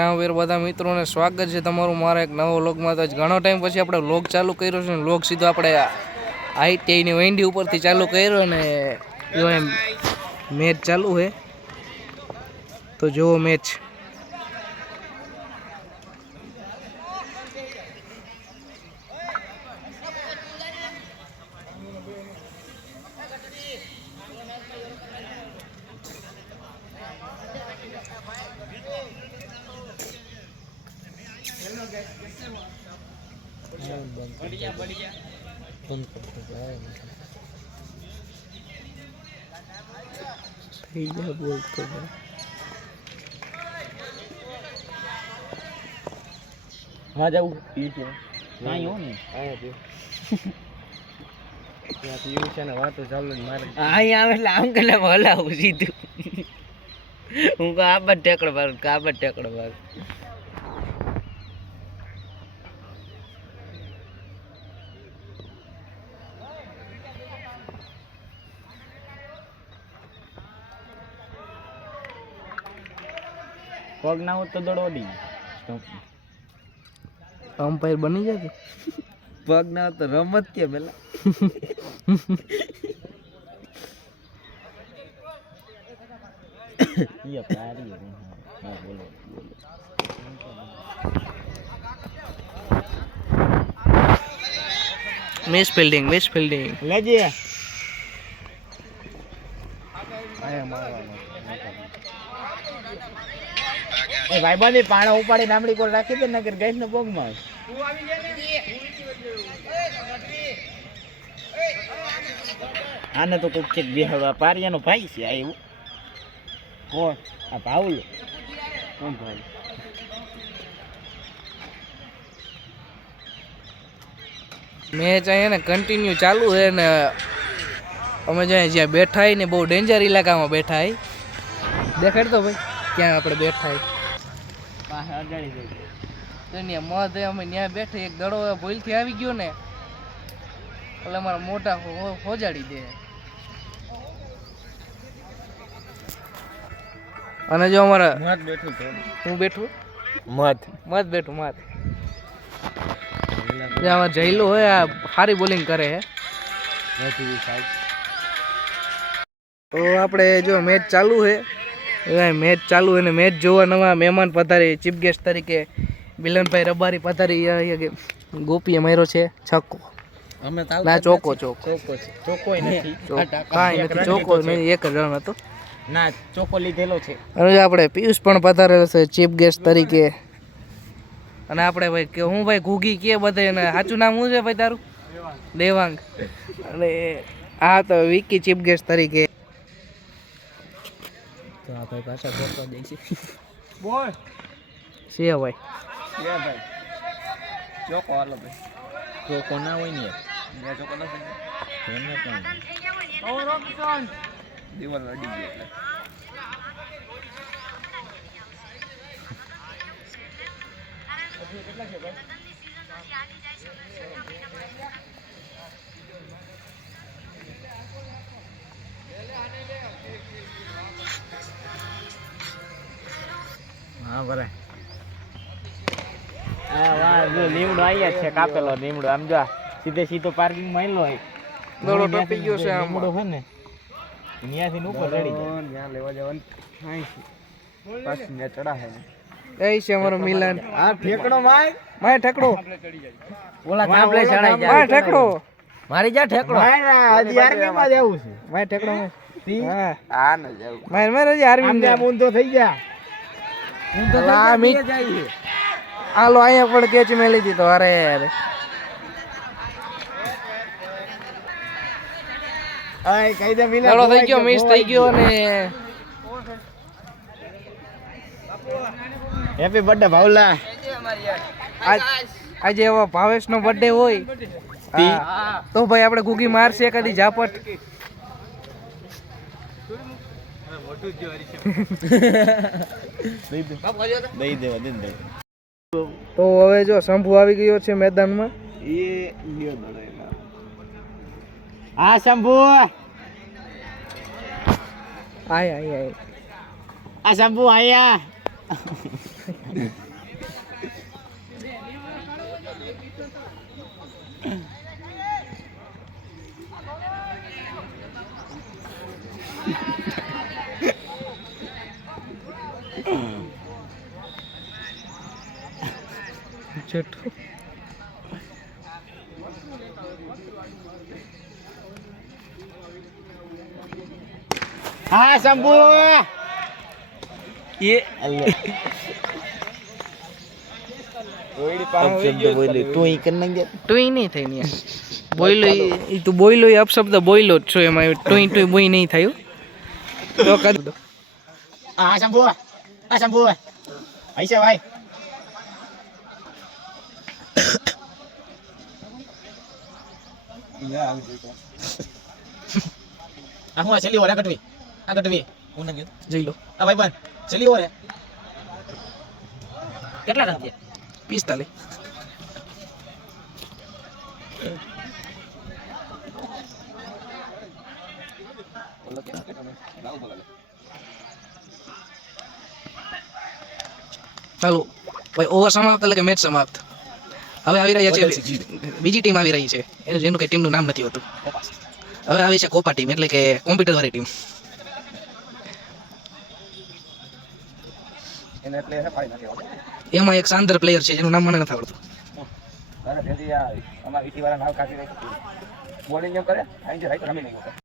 રામવીર બધા મિત્રોને સ્વાગત છે તમારું મારા એક નવો વ્લોગમાં. તો ઘણો ટાઈમ પછી આપણે વ્લોગ ચાલુ કર્યો છે. વ્લોગ સીધો આપણે આઈટીઆઈની વેંડી ઉપરથી ચાલુ કર્યો ને જો એમ મેચ ચાલુ છે. તો જુઓ મેચ. बोलते हैं हाँ जाऊ ठीक है नहीं हो नहीं आया तो ત્યાં પીવું છે ને વાતો ચાલુ ને મારે અહીં આવે એટલે આમ કે હલાવું સીધું. હું કહું આ બાદ ટેકડો મારું આ બાદ ટેકડો મારું. પગ ના હોત તો દોડોડી અમ્પાયર બની જાય. પગ ના હોત તો રમત કે પેલા ये प्यारी है हां बोलो मिस फील्डिंग लेजे आया मारવાનો એ ભાઈબંધી પાણા ઉપાડી નામડી કોલ રાખી દે નગર ગેસ ને પગમાં તું આવી જાય ને આને તો કોક ચેક બેહવા પારિયાનો ભાઈ છે આ એવું કોણ આ પાઉલ કોણ ભાઈ મેચ અહીંયા ને કન્ટિન્યુ ચાલુ છે ને અમે જ્યાં બેઠા ને બહુ ડેન્જર ઇલાકામાં બેઠા દેખાડતો ભાઈ ક્યાં આપણે બેઠા મધ અમે ત્યાં બેઠા એક દડો ભૂલથી આવી ગયો ને એટલે અમારા મોટા હોજાડી દે. અને જો અમારા મત બેઠું છે હું બેઠું મત બેઠું આમાં જઈલો હોય આ સારી બોલિંગ કરે હે. તો આપણે જો મેચ ચાલુ છે અને મેચ જોવા નવા મહેમાન પધારી ચીફ ગેસ્ટ તરીકે મિલનભાઈ રબારી પધારી. ગોપીએ માર્યો છે છક્કો. અમે ના ચોકો નહીં એક રન હતો ના ચોકો લીધેલો છે. અને આપણે પિયુષ પણ પધારેલો છે ચીફ ગેસ્ટ તરીકે. અને આપણે ભાઈ કે હું ભાઈ ઘૂગી કે બધે સાચું નામ શું છે ભાઈ તારું? દેવાંગ. અને આ તો વિકી ચીફ ગેસ્ટ તરીકે. તો આ ભાઈ પાછા ફોટો દે છે બોલ છે ભાઈ ચોકો હાલો ભાઈ ચોકો ના હોય ને યાર ચોકો ના એને પણ ઓ રોકસન દીવાલ અડી ગઈ એટલે કેટલા છે ભાઈ હા બરાબર. હા વાહ જો લીમડો આયા છે કાપેલો લીમડો આમ જો સીધો પાર્કિંગ માં આયલો હોય દોડો ટપી ગયો છે આમ લીમડો છે ને અહીંયાથી ઉપર ચડી જાય ત્યાં લેવા જવાનું થાય છે પાછું ત્યાં ચડા છે એ છે અમારો મિલન. આ ઠેકડો માય ઠેકડો ઓલા થાંભલે ચડાઈ જાય માય ઠેકડો મારી જા ઠેકડો હજી આર્મી માં જવું છે માય ઠેકડો હા આ ન જાવ મારે હજી આર્મી માં ઊંધો થઈ જા ઊંધો થઈ જાય. હાલો અહીંયા પણ કેચ મેલી દીધો. અરે યાર આય કઈ દે મિલન દડો થઈ ગયો મિસ થઈ ગયો. અને હેપી બર્થડે ભાવલા. આજે એવો ભાવેશ નો બર્થડે હોય તો ભાઈ આપણે ગુગી મારશે કદી ઝાપટ. દઈ દેવા દે. તો હવે જો શંભુ આવી ગયો છે મેદાનમાં. હા શંભુ આય આ શંભુ આયા જેઠું હા શંભુ એ ટુઈ નહીં થાય ને બોયલો એ તું બોયલો એ અપશબ્દ બોયલો જ છો એમાં ટુઈ ટુઈ બોઈ નહીં થયું તો કદ હા શંભુ પૈસા ભાઈ આ હું છેલ્લી ઓર આગટવી હું ન ગયો જોઈ લો આ ભાઈ બન છેલ્લી ઓર કેટલા રન થયા 45 ચાલો ભાઈ ઓવર સમાપ્ત એટલે કે મેચ સમાપ્ત હવે આવી રહ્યા છે બીજી ટીમ આવી રહી છે જેનું કઈ ટીમનું નામ નથી હોતું હવે આવી છે કોપા ટીમ એટલે કે કોમ્પ્યુટર વાળી ટીમ એમાં એક શાનદાર પ્લેયર છે જેનું નામ મને નથી આવડતું અમારા ભેદી અમારા ઈટી વાળા નાવ કાઢી રાખી બોલિંગ એમ કરે આઈ જે રાઈટ રમી નહીં